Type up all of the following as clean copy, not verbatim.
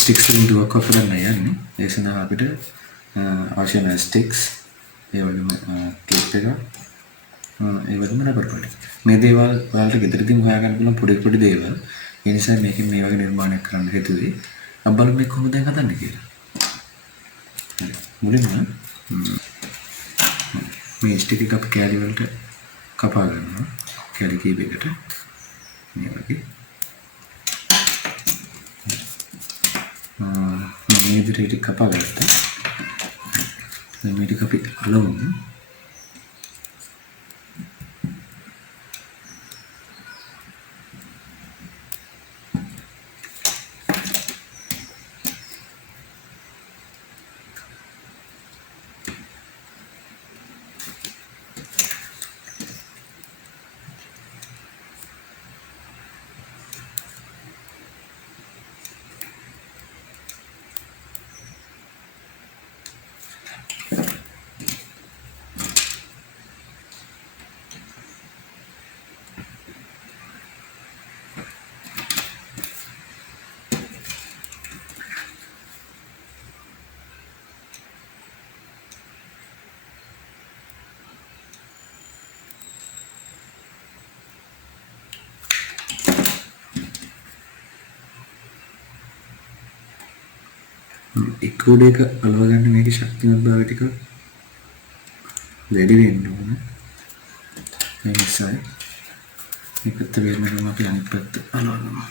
Sticks වලින් ඩුවක් of කරන්න යන්නේ. ඒ සඳහා අපිට අවශ්‍ය වෙන ස්ටික්ස් ඒ වගේම ක්ලිප් එක ඒ වගේම රබර් පොඩි. මේ දේවල් ඔයාලට ගෙදරදීම හොයාගන්න පුළුවන් පොඩි දේවල්. ඒ නිසා මේකෙන් මේ වගේ නිර්මාණයක් කරන්න හේතුවේ. අපි බලමු මේක කොහොමද දැන් හදන්නේ කියලා. හරි. මුලින්ම මේ ස්ටික් එක අපි කෑලි වලට කපා ගන්නවා. කෑලි කීපයකට මේ වගේ. මේ විදිහට කපා ගත්තා. දැන් මේක අපි අලවමු. එක උඩ එක අලව ගන්න මේකේ ශක්තිමත් භාවය ටික වැඩි වෙන්න ඕන. ඒ නිසා මේ පැත්ත වෙනකම් අපි අනිත් පැත්ත අලවනවා.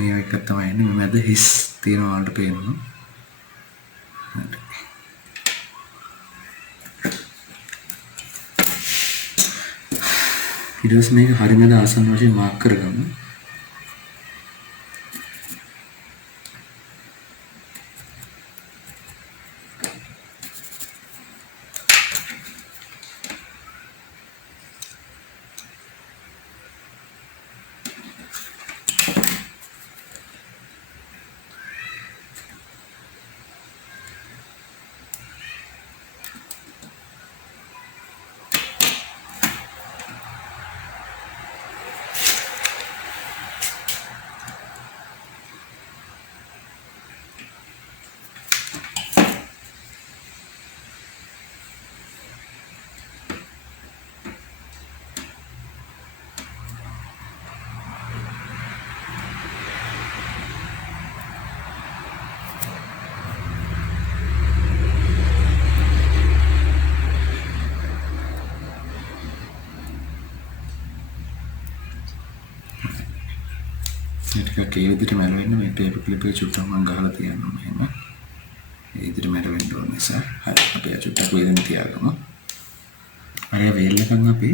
මේ එක තමයි එන්නේ. මේ මැද හිස් තියෙනවා වලට පේනවා. හරි. ඊට පස්සේ මේක හරියටම ආසන්න වශයෙන් මාක් කරගමු. ටිකක් ඒ විදිහට මැරෙන්න මේ පේපර් ක්ලිප් එක චුට්ටක් මම ගහලා තියන්නම් මෙහෙම. ඒ විදිහට මැරෙන්න ඕන නිසා. හරි අපි චුට්ටක් වේදෙන් තියාගමු. අර වේල් එකෙන් අපි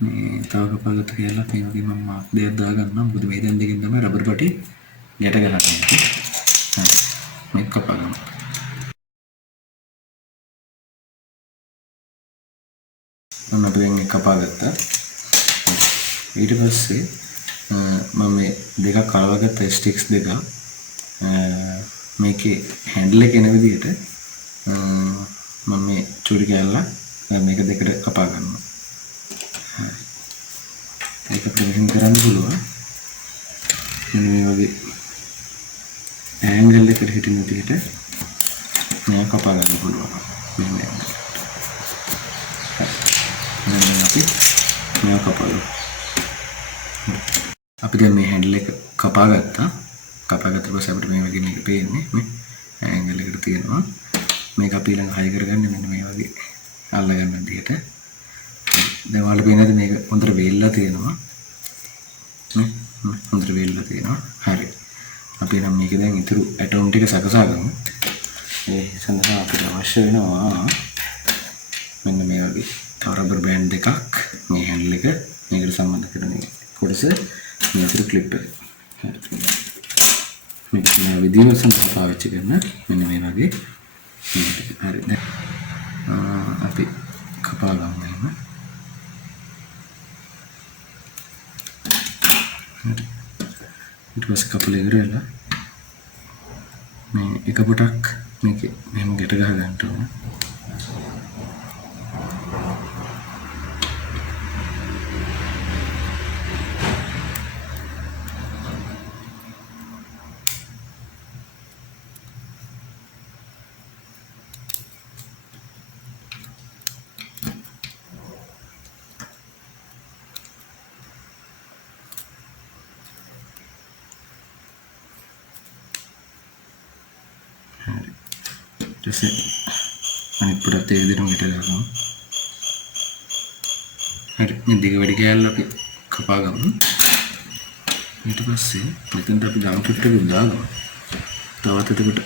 මේ තව කපගත්ත කියලා මේ වගේ මම මාක් දෙයක් දාගන්නම්. මොකද මේ දැන් දෙකෙන් තමයි රබර් පටි ගැට ගහන්නේ. හරි. මේක කපගමු. මම දැන් එක කපාගත්තා. ඊට පස්සේ මම මේ දෙකක් අලවගත්ත ස්ටික්ස් දෙක මේකේ හැන්ඩල් එක එන විදිහට මම මේ චූරි කෑල්ල මේක දෙකට කපා ගන්නවා. ඒක ප්‍රෙසින් කරන්න පුළුවන්. මෙන්න මේ වගේ ඇන්ගල් එකට හිටින විදිහට මේක කපා ගන්න පුළුවන්. මෙන්න අපි මේක කපලා අපි දැන් මේ හැන්ඩල් එක කපා ගත්තා. කපාගත්ත පස්සේ අපිට මේ වගේ මේක පේන්නේ මේ ඇන්ගල් එකට තියෙනවා. මේක අපි ළඟ හයි කරගන්නේ මෙන්න මේ වගේ අල්ල ගන්න විදිහට. දැන් ඔයාලට පේනද මේක හොඳට වේල්ලා තියෙනවා. හොඳට වේල්ලා තියෙනවා. හරි. අපි නම් මේක දැන් ඉතුරු ඇටෝම් ටික සකසා ගමු. ඒ සඳහා අපිට අවශ්‍ය වෙනවා මෙන්න මේ වගේ තව රබර් බෑන්ඩ් දෙකක්, මේ හැන්ඩල් එක මේකට සම්බන්ධ කරන මේ කොටස, මේ අතර ක්ලිප් එක. හරි. මේ විදිහට සම්බන්ධ පාවිච්චි කරන මෙන්න මේ වගේ. හරි. දැන් අපි කපා ගමු එහෙම. හරි. ඊට පස්සේ කපලා ඉවරලා මේ එක පොටක් මේක මෙහෙම ගැට ගහ ගන්න ඕන. Terus අනිත් පොඩත් ඒ විදිහටම ගැට ගන්නවා. හරි. මේ දිග වැඩි කෑල්ල අපි කපා ගමු. ඊට පස්සේ මෙතනට අපි ගම් කිට් එක දාගමු. තවත් එතකොට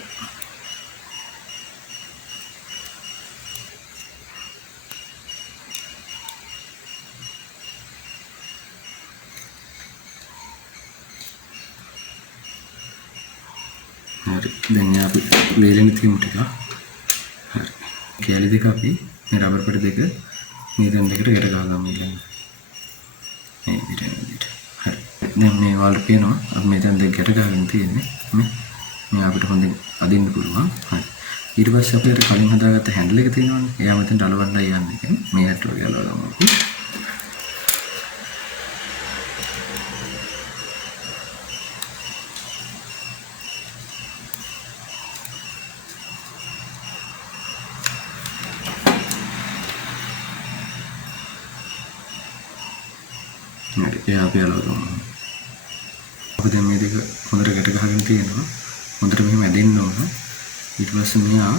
හරි. දැන් අපි වේලෙන් තියමු ටික. හරි. කෑලි දෙක අපි මේ රබර් පට දෙක මේ දැන් දෙකට ගැට ගහගමු ඊළඟ. මේ විදිහට. හරි. දැන් මේ වලට පේනවා අපි මෙතන දෙක ගැට ගහගෙන තියෙන්නේ. මේ අපිට හොඳින් අදින්න පුළුවන්. හරි. ඊට පස්සේ අපි අර කලින් හදාගත්ත හැන්ඩල් එක තියෙනවානේ. එයා මෙතනට අලවන්නයි යන්නේ. මේ හැටලුව ගලවලා ගමු අපි. හරි. එයා අපි අලවගමු. අපි දැන් මේ දෙක හොඳට ගැට ගහගෙන තියෙනවා. හොඳට මෙහෙම ඇදෙන්න ඕන. ඊට පස්සේ මෙයා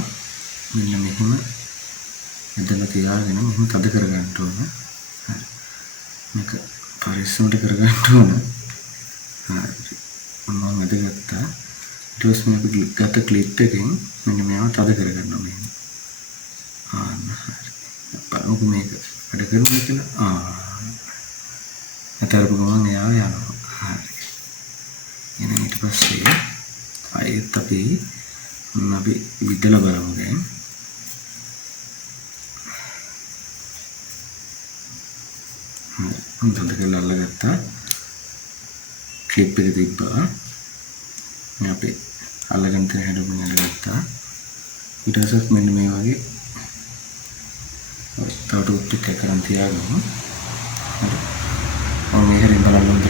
මෙන්න මෙහෙම ඇදලා තියාගෙන මෙහෙම තද කරගන්න ඕන. හරි. මේක පරිස්සමට කරගන්න ඕන. හරි. මම ඇදගත්තා. ඊට පස්සේ මේ අපි ගත්ත ක්ලිප් එකෙන් මෙන්න මෙයාව තද කරගන්නවා මෙහෙම. හරි. බලමු මේක වැඩ කරනවා කියලා. අතරපු ගමන් එයා යනවා. හරි. එහෙනම් ඊට පස්සේ ආයෙත් අපි විදලා බලමු දැන්. හරි. හොඳට කරලා අල්ලගත්තා. ක්ලිප් එක තිබ්බා. මේ අපි අල්ලගෙන තියෙන හැඩුමින් අල්ලගත්තා. ඊට පස්සේ මෙන්න මේ වගේ තව ටූත් එකක් කරන් තියාගමු. හරි. මේ හැරෙන් බලන්න උන්ට